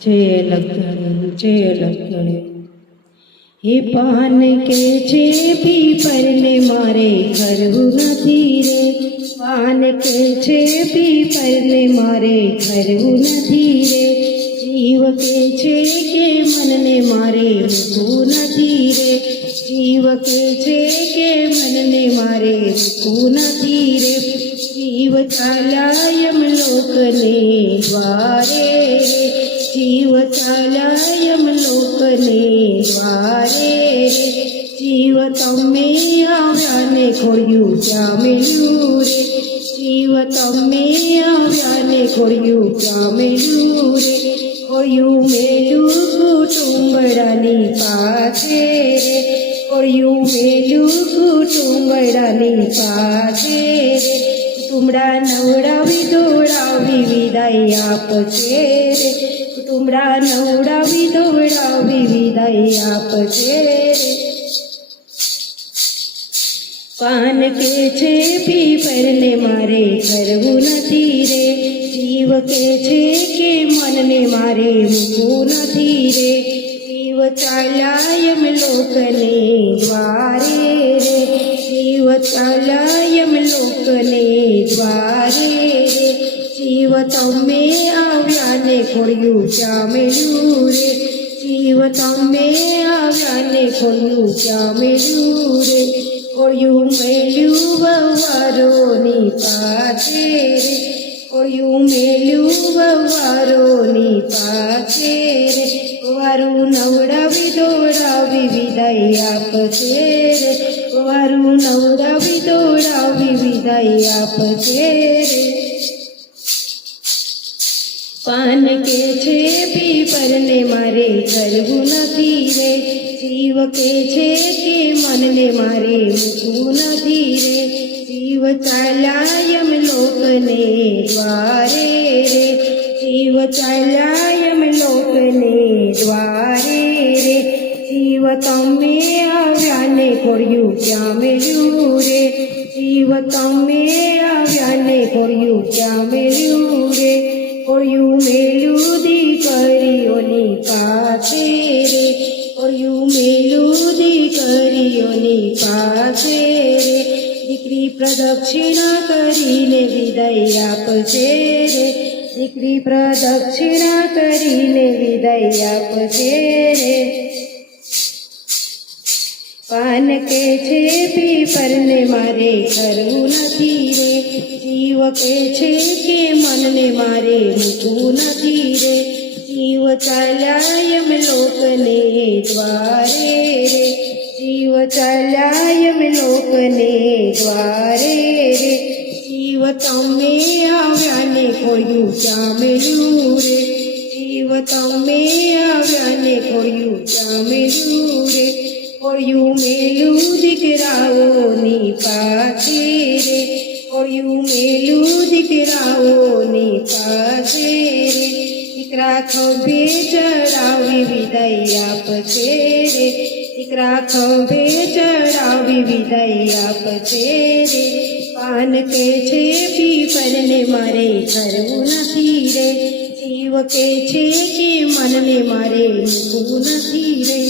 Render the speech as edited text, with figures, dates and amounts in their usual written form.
जय लखन जय लखन। हे पान के छे पीपर ने मारे घरू नथी रे, पान के छे पीपर ने मारे घरू नथी रे, जीव के छे के मन ने मारे मुकू नथी रे, जीव के छे के मन ने मारे मुकू नथी रे, जीव चाल्या यमलोक ने द्वारे रे, जीव चाल्या यमलोक ने द्वारे रे, जीव तमे आव्या ने खोड़्યું क्या मिल्યું रे, जीव तमे आव्या ने खोड़્યું क्या मिल्યું रे, खोड़્યું મેલ્યું કુટુંબડાની પાસે રે, खोड़્યું મેલ્યું કુટુંબડાની પાસે રે, કુટુંબડા નવડાવી દોડાવી વિદાય આપશે રે, કુટુંબડા નવડાવી દોડાવી વિદાય આપશે રે, पान के छे पीपर ने मारे करवू नथी रे, जीव के छे के मन ने मारे मुकू नथी रे, जीव चाल्या यमलोक ने द्वारे रे, जीव चाल्या यमलोक ने द्वारे रे, जीव तमे आव्या ने खोड़્યું क्या मिल्યું रे, जीव तमे आव्या ने खोड़્યું क्या मिल्યું रे, खोड़્યું મેલ્યું વવારોની પાસે રે, खोड़્યું મેલ્યું વવારોની પાસે રે, વારું નવડાવી દોડાવી વિદાય આપશે રે, વારું નવડાવી દોડાવી વિદાય આપશે રે, पान के छे पीपर ने मारे करवू नथी रे, जीव के छे के मन ने मारे मुकू नथी रे, जीव चाल्या यमलोक ने द्वारे रे, जीव चाल्या यमलोक ने द्वारे रे, जीव तमे आव्या ने खोड़્યું क्या मिल्યું रे, जीव तमे आव्या ने खोड़્યું क्या मिल्યું रे, खोड़્યું મેલ્યું દીકરીઓની પાસે રે, खोड़્યું મેલ્યું દીકરીઓની પાસે રે, દીકરી પ્રદક્ષિણા કરીને વિદાય આપશે રે, દીકરી પ્રદક્ષિણા કરીને વિદાય આપશે રે, पान के छे पीपर ने मारे करवू नथी रे, जीव के छे के मन ने मारे मुकू नथी रे, जीव चाल्या यमलोक ने द्वारे रे, जीव चाल्या यमलोक ने द्वारे रे, जीव तमे आव्या ने खोड़્યું क्या मिल्યું रे, जीव तमे आव्या ने खोड़્યું क्या मिल्યું रे, खोड़્યું મેલ્યું દીકરાઓની પાસે રે, खोड़્યું મેલ્યું દીકરાઓની પાસે રે, દીકરા ખંભે ચડાવી વિદાય આપશે રે, દીકરા ખંભે ચડાવી વિદાય આપશે રે, पान के छे पीपर ने मारे करवू नथी रे, जीव के छे के मन ने मारे मुकू नथी रे।